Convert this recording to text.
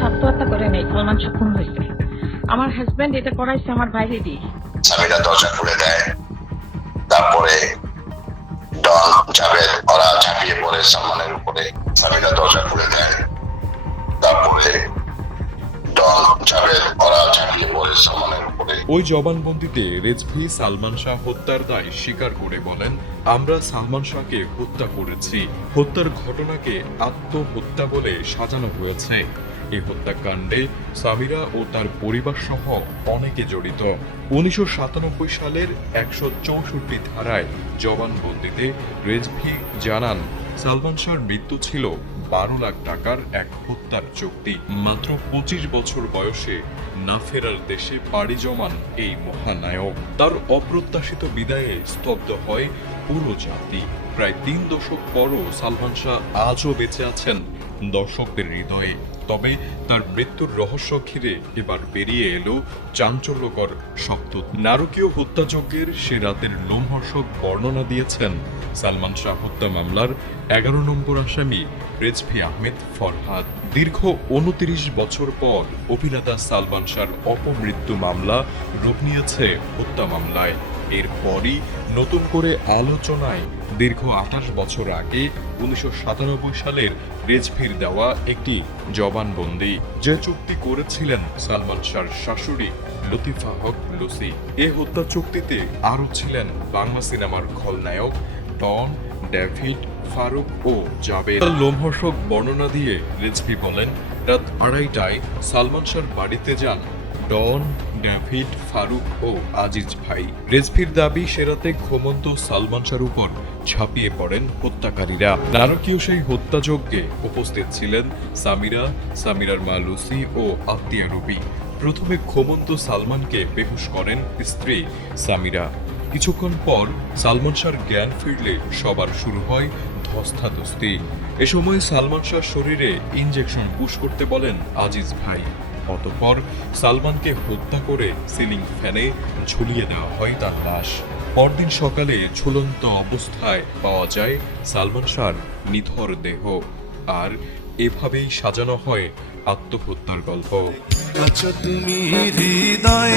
শাহ আত্মহত্যা করে নেই, সালমান শাহ খুন হয়েছে। আমার হাজবেন্ড এটা করাইছে আমার বাইরে দিয়ে। সামিরা দরজা খুলে দেয়, তারপরে ডন জাভেদ ওরা ঝাঁপিয়ে পড়ে সালমানের উপরে। সামিরা দরজা খুলে দেয়, তারপরে ডন জাভেদ ওরা ঝাঁপিয়ে পড়ে সালমানের উপরে। ওই জবানবন্দিতে রেজভি সালমান শাহ হত্যার দায় স্বীকার করে বলেন, আমরা সালমান শাহকে হত্যা করেছি। হত্যার ঘটনাকে আত্মহত্যা বলে সাজানো হয়েছে। এই হত্যাকাণ্ডে সামিরা ও তার পরিবার সহ অনেকে জড়িত। 1997 সালের 164 ধারায় জবানবন্দিতে রেজভি জানান, সালমান শাহর মৃত্যু ছিল 12 লাখ টাকার এক হত্যার চুক্তি। মাত্র 25 বছর বয়সে না ফেরার দেশে পাড়ি জমান এই মহানায়ক। তার অপ্রত্যাশিত বিদায়ে স্তব্ধ হয় পুরো জাতি। প্রায় 3 দশক পরও সালমান শাহ আজও বেঁচে আছেন দর্শকদের হৃদয়ে। তবে তার মৃত্যুর রহস্য ঘিরে এবার বেরিয়ে এলো চাঞ্চল্যকর সত্য। নারকীয় হত্যাযজ্ঞের সে রাতের লোমহর্ষক বর্ণনা দিয়েছেন সালমান শাহ হত্যা মামলার 11 নম্বর আসামি রেজভি আহমেদ ফরহাদ। দীর্ঘ 29 বছর পর অভিনেতা সালমান শাহর অপমৃত্যু মামলা রূপ নিয়েছে হত্যা মামলায়। এরপরই নতুন করে আলোচনায় দীর্ঘ 28 বছর আগে 1997 সালের রেজভির দেওয়া একটি জবানবন্দি, যে চুক্তি করেছিলেন সালমান শাহর শাশুড়ি লতিফা হক লুসি। এ হত্যা চুক্তিতে আরও ছিলেন বাংলা সিনেমার খলনায়ক ডন, ডেভিড, ফারুক ও জাবেদ। লোমহর্ষক বর্ণনা দিয়ে রেজভি বলেন, রাত 2:30টায় সালমান শাহর বাড়িতে যান ডন, ডেভিড, ফারুক ও আজিজ ভাই। রেজভির দাবি, সে রাতে ঘুমন্ত সালমান শাহর উপর ঝাঁপিয়ে পড়েন হত্যাকারীরা। নারকীয় সেই হত্যাযজ্ঞে উপস্থিত ছিলেন সামিরা, সামিরার মা লুসি ও আত্মীয়া রুবি। প্রথমে ঘুমন্ত সালমানকে বেহুশ করেন স্ত্রী সামিরা। কিছুক্ষণ পর সালমান শাহর জ্ঞান ফিরলে সবার শুরু হয় ধস্তাধস্তি। এ সময় সালমান শাহর শরীরে ইনজেকশন পুশ করতে বলেন আজিজ ভাই। অতঃপর সালমানকে হত্যা করে সিলিং ফ্যানে ঝুলিয়ে দেওয়া হয় তার লাশ। পরদিন সকালে ঝুলন্ত অবস্থায় পাওয়া যায় সালমান শাহর নিথর দেহ। আর এভাবেই সাজানো হয় আত্মহত্যার গল্প। তুমি হৃদয়